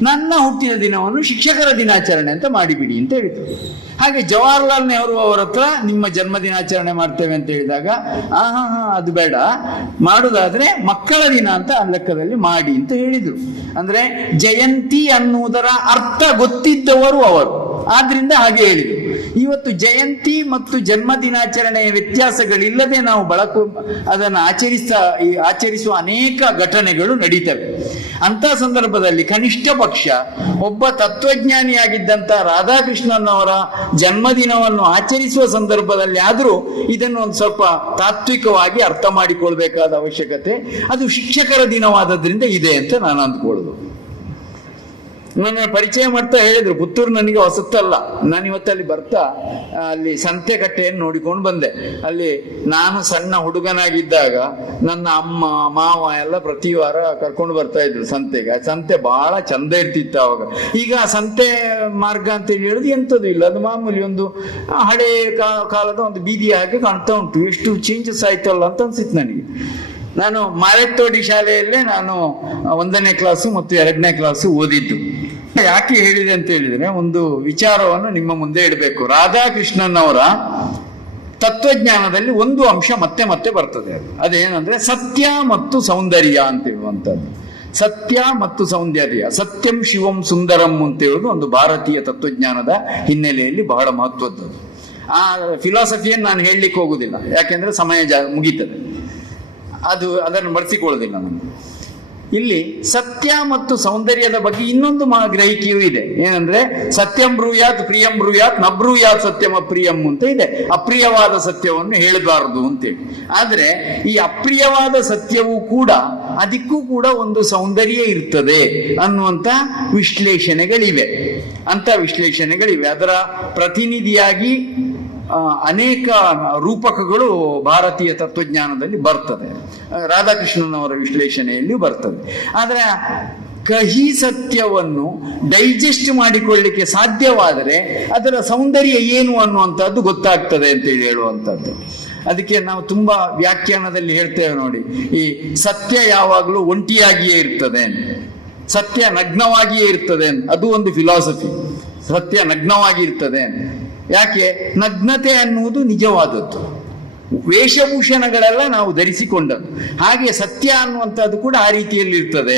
ನನ್ನ ಹುಟ್ಟಿದ ದಿನವನ್ನು ಶಿಕ್ಷಕರ ದಿನಾಚರಣೆ ಅಂತ ಮಾಡಿಬಿಡಿ ಅಂತ ಹೇಳಿದ್ರು. ಹಾಗೆ ಜವಾಹರ್ಲಾಲ್ ನೆಹರು ಅವರ ಹತ್ರ ನಿಮ್ಮ ಜನ್ಮ ದಿನಾಚರಣೆ ಮಾಡ್ತೇವೆ ಅಂತ ಹೇಳಿದಾಗ ಆ ಹಾ ಹಾ ಅದು ಬೇಡ, ಮಾಡುದಾದ್ರೆ ಮಕ್ಕಳ ದಿನ ಅಂತ ಆ ಲೆಕ್ಕದಲ್ಲಿ ಮಾಡಿ ಅಂತ ಹೇಳಿದ್ರು. ಅಂದ್ರೆ ಜಯಂತಿ ಅನ್ನುವುದರ ಅರ್ಥ ಗೊತ್ತಿದ್ದವರು ಅವರು. ಆದ್ರಿಂದ ಹಾಗೆ ಹೇಳಿದ್ರು. ಇವತ್ತು ಜಯಂತಿ ಮತ್ತು ಜನ್ಮ ದಿನಾಚರಣೆಯ ವ್ಯತ್ಯಾಸಗಳಿಲ್ಲದೆ ನಾವು ಬಳಕು, ಅದನ್ನು ಆಚರಿಸ್ತಾ ಆಚರಿಸುವ ಅನೇಕ ಘಟನೆಗಳು ನಡೀತವೆ. ಅಂತ ಸಂದರ್ಭದಲ್ಲಿ ಕನಿಷ್ಠ ಪಕ್ಷ, ಒಬ್ಬ ತತ್ವಜ್ಞಾನಿಯಾಗಿದ್ದಂತ ರಾಧಾಕೃಷ್ಣನ್ ಅವರ ಜನ್ಮದಿನವನ್ನು ಆಚರಿಸುವ ಸಂದರ್ಭದಲ್ಲಿ ಆದರೂ ಇದನ್ನು ಒಂದು ಸ್ವಲ್ಪ ತಾತ್ವಿಕವಾಗಿ ಅರ್ಥ ಮಾಡಿಕೊಳ್ಬೇಕಾದ ಅವಶ್ಯಕತೆ. ಅದು ಶಿಕ್ಷಕರ ದಿನವಾದದ್ರಿಂದ ಇದೆ ಅಂತ ನಾನು ಅಂದ್ಕೊಳ್ಳೋದು. ನನ್ನ ಪರಿಚಯ ಮಾಡ್ತಾ ಹೇಳಿದ್ರು, ಪುತ್ತೂರು ನನಗೆ ಹೊಸತಲ್ಲ ನಾನು ಇವತ್ತಲ್ಲಿ ಬರ್ತಾ ಅಲ್ಲಿ ಸಂತೆ ಕಟ್ಟೆಯನ್ನು ನೋಡಿಕೊಂಡು ಬಂದೆ. ಅಲ್ಲಿ ನಾನು ಸಣ್ಣ ಹುಡುಗನಾಗಿದ್ದಾಗ ನನ್ನ ಅಮ್ಮ, ಮಾವ ಎಲ್ಲ ಪ್ರತಿ ವಾರ ಕರ್ಕೊಂಡು ಬರ್ತಾ ಇದ್ರು ಸಂತೆಗೆ. ಸಂತೆ ಬಹಳ ಚಂದ ಇರ್ತಿತ್ತು ಅವಾಗ. ಈಗ ಸಂತೆ ಮಾರ್ಗ ಅಂತ ಹೇಳುದು ಎಂಥದ್ದು ಇಲ್ಲ. ಅದು ಮಾಮೂಲಿ ಒಂದು ಹಳೆ ಕಾಲದ ಒಂದು ಬೀದಿ ಹಾಗೆ ಕಾಣ್ತಾ ಉಂಟು. ಎಷ್ಟು ಚೇಂಜಸ್ ಆಯ್ತಲ್ಲ ಅಂತ ಅನ್ಸಿತ್ತು ನನಗೆ. ನಾನು ಮಾರೆತ್ತೋಡಿ ಶಾಲೆಯಲ್ಲೇ ನಾನು ಒಂದನೇ ಕ್ಲಾಸು ಮತ್ತು ಎರಡನೇ ಕ್ಲಾಸು ಓದಿದ್ದು. ಯಾಕೆ ಹೇಳಿದೆ ಅಂತ ಹೇಳಿದ್ರೆ ಒಂದು ವಿಚಾರವನ್ನು ನಿಮ್ಮ ಮುಂದೆ ಇಡಬೇಕು. ರಾಧಾಕೃಷ್ಣನ್ ಅವರ ತತ್ವಜ್ಞಾನದಲ್ಲಿ ಒಂದು ಅಂಶ ಮತ್ತೆ ಮತ್ತೆ ಬರ್ತದೆ ಅದೇನಂದ್ರೆ ಸತ್ಯ ಮತ್ತು ಸೌಂದರ್ಯ ಅಂತ ಹೇಳುವಂಥದ್ದು. ಸತ್ಯ ಮತ್ತು ಸೌಂದರ್ಯ, ಸತ್ಯಂ ಶಿವಂ ಸುಂದರಂ ಅಂತ ಹೇಳುದು ಒಂದು ಭಾರತೀಯ ತತ್ವಜ್ಞಾನದ ಹಿನ್ನೆಲೆಯಲ್ಲಿ ಬಹಳ ಮಹತ್ವದ್ದು. ಆ ಫಿಲಾಸಫಿಯನ್ನು ನಾನು ಹೇಳಲಿಕ್ಕೆ ಹೋಗುದಿಲ್ಲ. ಯಾಕೆಂದ್ರೆ ಸಮಯ ಜಾ ಮುಗೀತದೆ. ಅದು ಅದನ್ನು ಬಳಸಿಕೊಳ್ಳೋದಿಲ್ಲ ನಾನು. ಇಲ್ಲಿ ಸತ್ಯ ಮತ್ತು ಸೌಂದರ್ಯದ ಬಗ್ಗೆ ಇನ್ನೊಂದು ಗ್ರಹಿಕೆಯೂ ಇದೆ. ಏನಂದ್ರೆ, ಸತ್ಯಂ ಬ್ರೂಯಾತ್, ಪ್ರಿಯಂ ಬ್ರೂಯಾತ್ ನಬ್ರೂಯಾತ್ ಬ್ರೂಯಾತ್ ಸತ್ಯಂ ಅಪ್ರಿಯಂ ಅಂತ ಇದೆ. ಅಪ್ರಿಯವಾದ ಸತ್ಯವನ್ನು ಹೇಳಬಾರದು ಅಂತೇಳಿ. ಆದ್ರೆ, ಈ ಅಪ್ರಿಯವಾದ ಸತ್ಯವೂ ಕೂಡ, ಅದಕ್ಕೂ ಕೂಡ ಒಂದು ಸೌಂದರ್ಯ ಇರ್ತದೆ ಅನ್ನುವಂತ ವಿಶ್ಲೇಷಣೆಗಳಿವೆ. ಅಂತ ವಿಶ್ಲೇಷಣೆಗಳಿವೆ. ಅದರ ಪ್ರತಿನಿಧಿಯಾಗಿ ಅನೇಕ ರೂಪಕಗಳು ಭಾರತೀಯ ತತ್ವಜ್ಞಾನದಲ್ಲಿ ಬರ್ತದೆ. ರಾಧಾಕೃಷ್ಣನವರ ವಿಶ್ಲೇಷಣೆಯಲ್ಲಿ ಬರ್ತದೆ. ಆದರೆ ಕಹಿ ಸತ್ಯವನ್ನು ಡೈಜೆಸ್ಟ್ ಮಾಡಿಕೊಳ್ಳಿಕ್ಕೆ ಸಾಧ್ಯವಾದರೆ ಅದರ ಸೌಂದರ್ಯ ಏನು ಅನ್ನುವಂಥದ್ದು ಗೊತ್ತಾಗ್ತದೆ ಅಂತೇಳಿ ಹೇಳುವಂಥದ್ದು. ಅದಕ್ಕೆ ನಾವು ತುಂಬಾ ವ್ಯಾಖ್ಯಾನದಲ್ಲಿ ಹೇಳ್ತೇವೆ ನೋಡಿ, ಈ ಸತ್ಯ ಯಾವಾಗಲೂ ಒಂಟಿಯಾಗಿಯೇ ಇರ್ತದೆ ಸತ್ಯ ನಗ್ನವಾಗಿಯೇ ಇರ್ತದೆ ಅದು ಒಂದು ಫಿಲಾಸಫಿ ಸತ್ಯ ನಗ್ನವಾಗಿ ಇರ್ತದೆ ಯಾಕೆ? ನಗ್ನತೆ ಅನ್ನುವುದು ನಿಜವಾದದ್ದು. ವೇಷಭೂಷಣಗಳೆಲ್ಲ ನಾವು ಧರಿಸಿಕೊಂಡದ್ದು. ಹಾಗೆ ಸತ್ಯ ಅನ್ನುವಂಥದ್ದು ಕೂಡ ಆ ರೀತಿಯಲ್ಲಿ ಇರ್ತದೆ.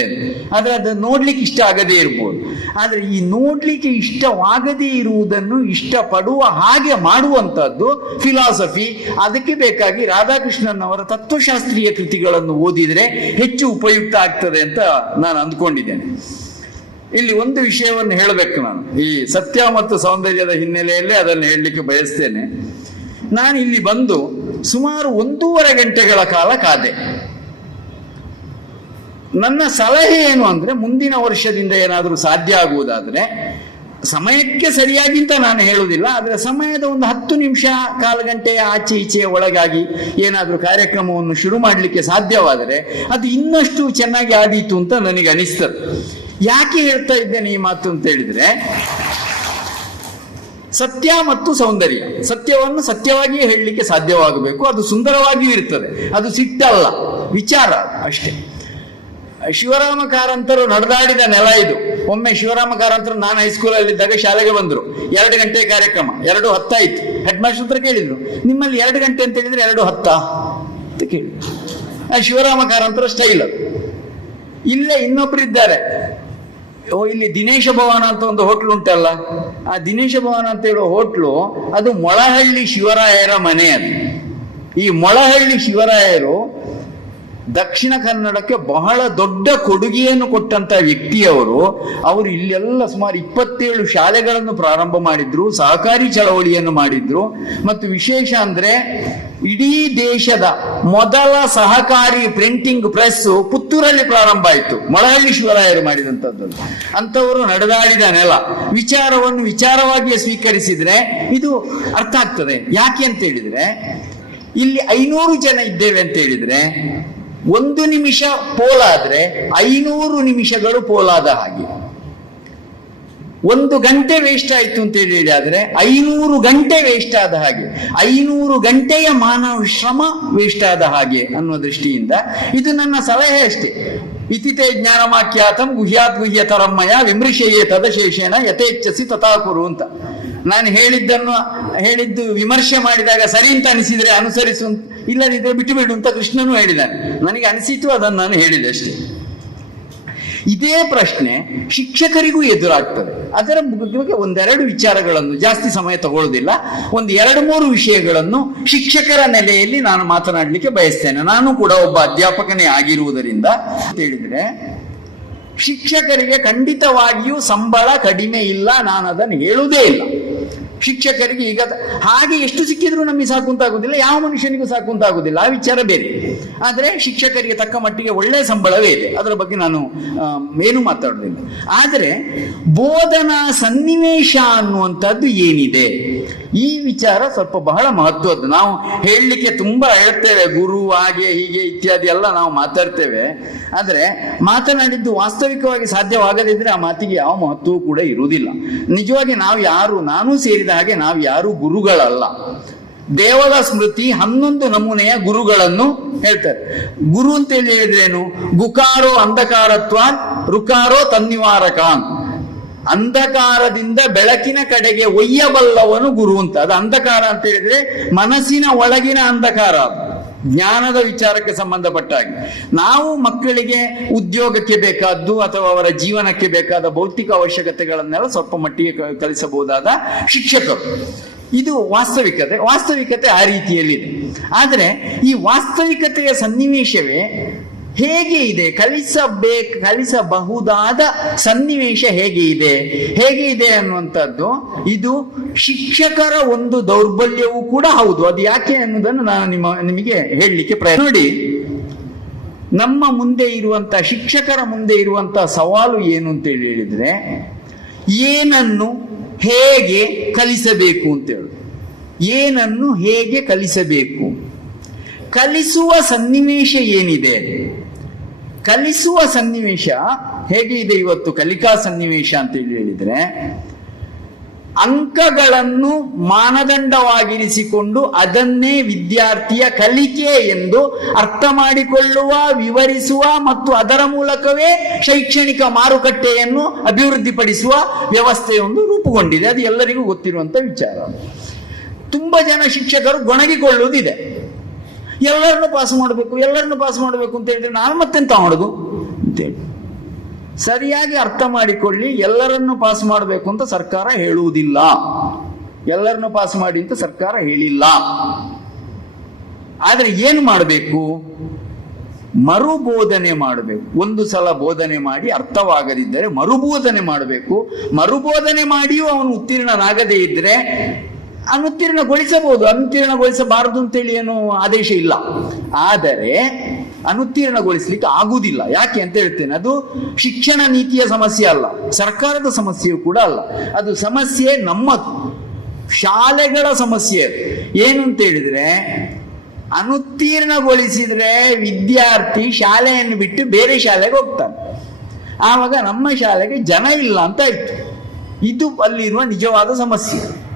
ಆದರೆ ಅದು ನೋಡ್ಲಿಕ್ಕೆ ಇಷ್ಟ ಆಗದೇ ಇರ್ಬೋದು. ಆದರೆ ಈ ನೋಡ್ಲಿಕ್ಕೆ ಇಷ್ಟವಾಗದೇ ಇರುವುದನ್ನು ಇಷ್ಟಪಡುವ ಹಾಗೆ ಮಾಡುವಂಥದ್ದು ಫಿಲಾಸಫಿ ಅದಕ್ಕೆ ಬೇಕಾಗಿ ರಾಧಾಕೃಷ್ಣನ್ ಅವರ ತತ್ವಶಾಸ್ತ್ರೀಯ ಕೃತಿಗಳನ್ನು ಓದಿದರೆ ಹೆಚ್ಚು ಉಪಯುಕ್ತ ಆಗ್ತದೆ ಅಂತ ನಾನು ಅಂದ್ಕೊಂಡಿದ್ದೇನೆ. ಇಲ್ಲಿ ಒಂದು ವಿಷಯವನ್ನು ಹೇಳಬೇಕು ನಾನು. ಈ ಸತ್ಯ ಮತ್ತು ಸೌಂದರ್ಯದ ಹಿನ್ನೆಲೆಯಲ್ಲಿ ಅದನ್ನು ಹೇಳಲಿಕ್ಕೆ ಬಯಸ್ತೇನೆ. ನಾನು ಇಲ್ಲಿ ಬಂದು ಸುಮಾರು ಒಂದೂವರೆ ಗಂಟೆಗಳ ಕಾಲ ಕಾದೆ. ನನ್ನ ಸಲಹೆ ಏನು ಅಂದ್ರೆ ಮುಂದಿನ ವರ್ಷದಿಂದ ಏನಾದರೂ ಸಾಧ್ಯ ಆಗುವುದಾದ್ರೆ ಸಮಯಕ್ಕೆ ಸರಿಯಾಗಿ ಅಂತ ನಾನು ಹೇಳುವುದಿಲ್ಲ, ಆದರೆ ಸಮಯದ ಒಂದು ಹತ್ತು ನಿಮಿಷ ಕಾಲು ಗಂಟೆಯ ಆಚೆ ಈಚೆಯ ಒಳಗಾಗಿ ಏನಾದರೂ ಕಾರ್ಯಕ್ರಮವನ್ನು ಶುರು ಮಾಡಲಿಕ್ಕೆ ಸಾಧ್ಯವಾದರೆ ಅದು ಇನ್ನಷ್ಟು ಚೆನ್ನಾಗಿ ಆದೀತು ಅಂತ ನನಗೆ ಅನಿಸ್ತದೆ. ಯಾಕೆ ಹೇಳ್ತಾ ಇದ್ದೇನೆ ಈ ಮಾತು ಅಂತ ಹೇಳಿದ್ರೆ, ಸತ್ಯ ಮತ್ತು ಸೌಂದರ್ಯ. ಸತ್ಯವನ್ನು ಸತ್ಯವಾಗಿಯೇ ಹೇಳಲಿಕ್ಕೆ ಸಾಧ್ಯವಾಗಬೇಕು. ಅದು ಸುಂದರವಾಗಿಯೂ ಇರ್ತದೆ. ಅದು ಸಿಟ್ಟಲ್ಲ. ವಿಚಾರ ಅಷ್ಟೇ. ಶಿವರಾಮ ಕಾರಂತರು ನಡೆದಾಡಿದ ನೆಲ ಇದು. ಒಮ್ಮೆ ಶಿವರಾಮ ಕಾರಂತರು ನಾನು ಹೈಸ್ಕೂಲಲ್ಲಿದ್ದಾಗ ಶಾಲೆಗೆ ಬಂದರು. ಎರಡು ಗಂಟೆ ಕಾರ್ಯಕ್ರಮ. ಎರಡು ಹತ್ತಾಯ್ತು. ಹೆಡ್ ಮಾಸ್ಟರ್ ಹತ್ರ ಕೇಳಿದ್ರು. ನಿಮ್ಮಲ್ಲಿ ಎರಡು ಗಂಟೆ ಅಂತ ಹೇಳಿದ್ರೆ ಎರಡು ಹತ್ತ ಅಂತ ಆ ಶಿವರಾಮ ಕಾರಂತರ ಸ್ಟೈಲ್ ಅದು. ಇಲ್ಲೇ ಇನ್ನೊಬ್ರು ಇದ್ದಾರೆ. ಓ, ಇಲ್ಲಿ ದಿನೇಶ ಭವನ ಅಂತ ಒಂದು ಹೋಟ್ಲು ಉಂಟಲ್ಲ? ಆ ದಿನೇಶ ಭವನ ಅಂತ ಹೇಳೋ ಹೋಟ್ಲು, ಅದು ಮೊಳಹಳ್ಳಿ ಶಿವರಾಯರ ಮನೆ ಅದು. ಈ ಮೊಳಹಳ್ಳಿ ಶಿವರಾಯರು ದಕ್ಷಿಣ ಕನ್ನಡಕ್ಕೆ ಬಹಳ ದೊಡ್ಡ ಕೊಡುಗೆಯನ್ನು ಕೊಟ್ಟಂತ ವ್ಯಕ್ತಿಯವರು, ಅವರು ಇಲ್ಲೆಲ್ಲ ಸುಮಾರು ಇಪ್ಪತ್ತೇಳು ಶಾಲೆಗಳನ್ನು ಪ್ರಾರಂಭ ಮಾಡಿದ್ರು, ಸಹಕಾರಿ ಚಳವಳಿಯನ್ನು ಮಾಡಿದ್ರು. ಮತ್ತು ವಿಶೇಷ ಅಂದ್ರೆ, ಇಡೀ ದೇಶದ ಮೊದಲ ಸಹಕಾರಿ ಪ್ರಿಂಟಿಂಗ್ ಪ್ರೆಸ್ ಪುತ್ತೂರಲ್ಲಿ ಪ್ರಾರಂಭ ಆಯಿತು. ಮೊಳಹಳ್ಳಿ ಶಿವರಾಯರು ಮಾಡಿದಂಥದ್ದು ಅಂತವರು ನಡೆದಾಡಿದ ನೆಲ. ವಿಚಾರವನ್ನು ವಿಚಾರವಾಗಿಯೇ ಸ್ವೀಕರಿಸಿದ್ರೆ ಇದು ಅರ್ಥ ಆಗ್ತದೆ. ಯಾಕೆ ಅಂತ ಹೇಳಿದ್ರೆ, ಇಲ್ಲಿ ಐನೂರು ಜನ ಇದ್ದೇವೆ ಅಂತ ಹೇಳಿದ್ರೆ ಒಂದು ನಿಮಿಷ ಪೋಲಾದ್ರೆ ಐನೂರು ನಿಮಿಷಗಳು ಪೋಲಾದ ಹಾಗೆ. ಒಂದು ಗಂಟೆ ವೇಸ್ಟ್ ಆಯ್ತು ಅಂತ ಹೇಳಿದ್ರೆ ಐನೂರು ಗಂಟೆ ವೇಸ್ಟ್ ಆದ ಹಾಗೆ. ಐನೂರು ಗಂಟೆಯ ಮಾನವ ಶ್ರಮ ವೇಸ್ಟ್ ಆದ ಹಾಗೆ ಅನ್ನೋ ದೃಷ್ಟಿಯಿಂದ ಇದು ನನ್ನ ಸಲಹೆ ಅಷ್ಟೇ. ಇತಿತೆ ಜ್ಞಾನಮಾಖ್ಯಾತಂ ಗುಹ್ಯಾತ್ ಗುಹ್ಯತರಮ್ಮಯ ವಿಮೃಶೆಯೇ ತದಶೇಷೇಣ ಯಥೇಚ್ಛಸಿ ತಥಾಕುರು ಅಂತ. ನಾನು ಹೇಳಿದ್ದನ್ನು ಹೇಳಿದ್ದು ವಿಮರ್ಶೆ ಮಾಡಿದಾಗ ಸರಿ ಅಂತ ಅನಿಸಿದ್ರೆ ಅನುಸರಿಸು ಇಲ್ಲದಿದ್ರೆ ಬಿಟ್ಟು ಬಿಡು ಅಂತ ಕೃಷ್ಣನು ಹೇಳಿದ್ದಾನೆ ನನಗೆ ಅನಿಸಿತು ಅದನ್ನು ನಾನು ಹೇಳಿದೆ ಅಷ್ಟೇ. ಇದೇ ಪ್ರಶ್ನೆ ಶಿಕ್ಷಕರಿಗೂ ಎದುರಾಗ್ತದೆ. ಅದರ ಬಗ್ಗೆ ಒಂದೆರಡು ವಿಚಾರಗಳನ್ನು ಜಾಸ್ತಿ ಸಮಯ ತಗೊಳ್ಳೋದಿಲ್ಲ. ಒಂದು ಎರಡು ಮೂರು ವಿಷಯಗಳನ್ನು ಶಿಕ್ಷಕರ ನೆಲೆಯಲ್ಲಿ ನಾನು ಮಾತನಾಡಲಿಕ್ಕೆ ಬಯಸ್ತೇನೆ. ನಾನು ಕೂಡ ಒಬ್ಬ ಅಧ್ಯಾಪಕನೇ ಆಗಿರುವುದರಿಂದ ಹೇಳಿದ್ರೆ, ಶಿಕ್ಷಕರಿಗೆ ಖಂಡಿತವಾಗಿಯೂ ಸಂಬಳ ಕಡಿಮೆ ಇಲ್ಲ ನಾನು ಅದನ್ನು ಹೇಳುವುದೇ ಇಲ್ಲ. ಶಿಕ್ಷಕರಿಗೆ ಈಗ ಹಾಗೆ ಎಷ್ಟು ಸಿಕ್ಕಿದ್ರು ನಮಗೆ ಸಾಕು ಅಂತ ಆಗುದಿಲ್ಲ ಯಾವ ಮನುಷ್ಯನಿಗೂ ಸಾಕು ಅಂತ ಆಗುದಿಲ್ಲ ಆ ವಿಚಾರ ಬೇರೆ. ಆದ್ರೆ ಶಿಕ್ಷಕರಿಗೆ ತಕ್ಕ ಮಟ್ಟಿಗೆ ಒಳ್ಳೆ ಸಂಬಳವೇ ಇದೆ. ಅದರ ಬಗ್ಗೆ ನಾನು ಏನು ಮಾತಾಡೋದಿಲ್ಲ ಆದರೆ ಬೋಧನಾ ಸನ್ನಿವೇಶ ಅನ್ನುವಂಥದ್ದು ಏನಿದೆ? ಈ ವಿಚಾರ ಸ್ವಲ್ಪ ಬಹಳ ಮಹತ್ವದ್ದು. ನಾವು ಹೇಳಲಿಕ್ಕೆ ತುಂಬಾ ಹೇಳ್ತೇವೆ, ಗುರು, ಹಾಗೆ, ಹೀಗೆ, ಇತ್ಯಾದಿ ಎಲ್ಲ ನಾವು ಮಾತಾಡ್ತೇವೆ. ಆದರೆ ಮಾತನಾಡಿದ್ದು ವಾಸ್ತವಿಕವಾಗಿ ಸಾಧ್ಯವಾಗದಿದ್ರೆ ಆ ಮಾತಿಗೆ ಯಾವ ಮಹತ್ವವೂ ಕೂಡ ಇರುವುದಿಲ್ಲ. ನಿಜವಾಗಿ ನಾವು ಯಾರು, ನಾನು ಸೇರಿದ ಹಾಗೆ ನಾವು ಯಾರು ಗುರುಗಳಲ್ಲ. ದೇವರ ಸ್ಮೃತಿ ಹನ್ನೊಂದು ನಮೂನೆಯ ಗುರುಗಳನ್ನು ಹೇಳ್ತಾರೆ. ಗುರು ಅಂತ ಹೇಳಿ ಹೇಳಿದ್ರೇನು? ಗುಕಾರೋ ಅಂಧಕಾರತ್ವ ರುಕಾರೋ ತನ್ನಿವಾರಕಾನ್. ಅಂಧಕಾರದಿಂದ ಬೆಳಕಿನ ಕಡೆಗೆ ಒಯ್ಯಬಲ್ಲವನು ಗುರು ಅಂತ. ಅದು ಅಂಧಕಾರ ಅಂತ ಹೇಳಿದ್ರೆ ಮನಸ್ಸಿನ ಒಳಗಿನ ಅಂಧಕಾರ ಜ್ಞಾನದ ವಿಚಾರಕ್ಕೆ ಸಂಬಂಧಪಟ್ಟ ಹಾಗೆ ನಾವು ಮಕ್ಕಳಿಗೆ ಉದ್ಯೋಗಕ್ಕೆ ಬೇಕಾದ್ದು ಅಥವಾ ಅವರ ಜೀವನಕ್ಕೆ ಬೇಕಾದ ಭೌತಿಕ ಅವಶ್ಯಕತೆಗಳನ್ನೆಲ್ಲ ಸ್ವಲ್ಪ ಮಟ್ಟಿಗೆ ಕಲಿಸಬಹುದಾದ ಶಿಕ್ಷಕರು. ಇದು ವಾಸ್ತವಿಕತೆ. ವಾಸ್ತವಿಕತೆ ಆ ರೀತಿಯಲ್ಲಿದೆ. ಆದರೆ ಈ ವಾಸ್ತವಿಕತೆಯ ಸನ್ನಿವೇಶವೇ ಹೇಗೆ ಇದೆ? ಕಲಿಸಬೇಕು, ಕಲಿಸಬಹುದಾದ ಸನ್ನಿವೇಶ ಹೇಗೆ ಇದೆ? ಹೇಗೆ ಇದೆ ಅನ್ನುವಂಥದ್ದು ಇದು ಶಿಕ್ಷಕರ ಒಂದು ದೌರ್ಬಲ್ಯವೂ ಕೂಡ ಹೌದು. ಅದು ಯಾಕೆ ಅನ್ನೋದನ್ನು ನಾನು ನಿಮ್ಮ, ನಿಮಗೆ ಹೇಳಲಿಕ್ಕೆ ಪ್ರಯತ್ನ ನೋಡಿ. ನಮ್ಮ ಮುಂದೆ ಇರುವಂತ ಶಿಕ್ಷಕರ ಮುಂದೆ ಇರುವಂತ ಸವಾಲು ಏನು ಅಂತ ಹೇಳಿ ಹೇಳಿದ್ರೆ, ಏನನ್ನು ಹೇಗೆ ಕಲಿಸಬೇಕು ಅಂತ ಹೇಳುದು ಏನನ್ನು ಹೇಗೆ ಕಲಿಸಬೇಕು? ಕಲಿಸುವ ಸನ್ನಿವೇಶ ಏನಿದೆ? ಕಲಿಸುವ ಸನ್ನಿವೇಶ ಹೇಗೆ ಇದೆ ಇವತ್ತು? ಕಲಿಕಾ ಸನ್ನಿವೇಶ ಅಂತ ಹೇಳಿ ಹೇಳಿದ್ರೆ, ಅಂಕಗಳನ್ನು ಮಾನದಂಡವಾಗಿರಿಸಿಕೊಂಡು ಅದನ್ನೇ ವಿದ್ಯಾರ್ಥಿಯ ಕಲಿಕೆ ಎಂದು ಅರ್ಥ ಮಾಡಿಕೊಳ್ಳುವ, ವಿವರಿಸುವ ಮತ್ತು ಅದರ ಮೂಲಕವೇ ಶೈಕ್ಷಣಿಕ ಮಾರುಕಟ್ಟೆಯನ್ನು ಅಭಿವೃದ್ಧಿಪಡಿಸುವ ವ್ಯವಸ್ಥೆಯೊಂದು ರೂಪುಗೊಂಡಿದೆ. ಅದು ಎಲ್ಲರಿಗೂ ಗೊತ್ತಿರುವಂತ ವಿಚಾರ. ತುಂಬಾ ಜನ ಶಿಕ್ಷಕರು ಗೊಣಗಿಕೊಳ್ಳುವುದಿದೆ. ಎಲ್ಲರನ್ನು ಪಾಸ್ ಮಾಡಬೇಕು, ಎಲ್ಲರನ್ನು ಪಾಸ್ ಮಾಡಬೇಕು ಅಂತ ಹೇಳಿದ್ರೆ ನಾನು ಮತ್ತೆಂತ ಮಾಡುದು? ಅಂತೇಳಿ ಸರಿಯಾಗಿ ಅರ್ಥ ಮಾಡಿಕೊಳ್ಳಿ, ಎಲ್ಲರನ್ನು ಪಾಸ್ ಮಾಡಬೇಕು ಅಂತ ಸರ್ಕಾರ ಹೇಳುವುದಿಲ್ಲ. ಎಲ್ಲರನ್ನು ಪಾಸ್ ಮಾಡಿ ಅಂತ ಸರ್ಕಾರ ಹೇಳಿಲ್ಲ. ಆದರೆ ಏನು ಮಾಡಬೇಕು? ಮರುಬೋಧನೆ ಮಾಡಬೇಕು. ಒಂದು ಸಲ ಬೋಧನೆ ಮಾಡಿ ಅರ್ಥವಾಗದಿದ್ದರೆ ಮರುಬೋಧನೆ ಮಾಡಬೇಕು. ಮರುಬೋಧನೆ ಮಾಡಿಯೂ ಅವನು ಉತ್ತೀರ್ಣನಾಗದೇ ಇದ್ರೆ ಅನುತ್ತೀರ್ಣಗೊಳಿಸಬಹುದು. ಅನುತ್ತೀರ್ಣಗೊಳಿಸಬಾರದು ಅಂತೇಳಿ ಏನು ಆದೇಶ ಇಲ್ಲ. ಆದರೆ ಅನುತ್ತೀರ್ಣಗೊಳಿಸ್ಲಿಕ್ಕೆ ಆಗುವುದಿಲ್ಲ ಯಾಕೆ ಅಂತ ಹೇಳ್ತೇನೆ, ಅದು ಶಿಕ್ಷಣ ನೀತಿಯ ಸಮಸ್ಯೆ ಅಲ್ಲ. ಸರ್ಕಾರದ ಸಮಸ್ಯೆಯೂ ಕೂಡ ಅಲ್ಲ. ಅದು ಸಮಸ್ಯೆ ನಮ್ಮದು ಶಾಲೆಗಳ ಸಮಸ್ಯೆ. ಏನು ಅಂತ ಹೇಳಿದ್ರೆ, ಅನುತ್ತೀರ್ಣಗೊಳಿಸಿದ್ರೆ ವಿದ್ಯಾರ್ಥಿ ಶಾಲೆಯನ್ನು ಬಿಟ್ಟು ಬೇರೆ ಶಾಲೆಗೆ ಹೋಗ್ತಾನೆ. ಆವಾಗ ನಮ್ಮ ಶಾಲೆಗೆ ಜನ ಇಲ್ಲ ಅಂತ ಆಯ್ತು. ಇದು ಅಲ್ಲಿರುವ ನಿಜವಾದ ಸಮಸ್ಯೆ.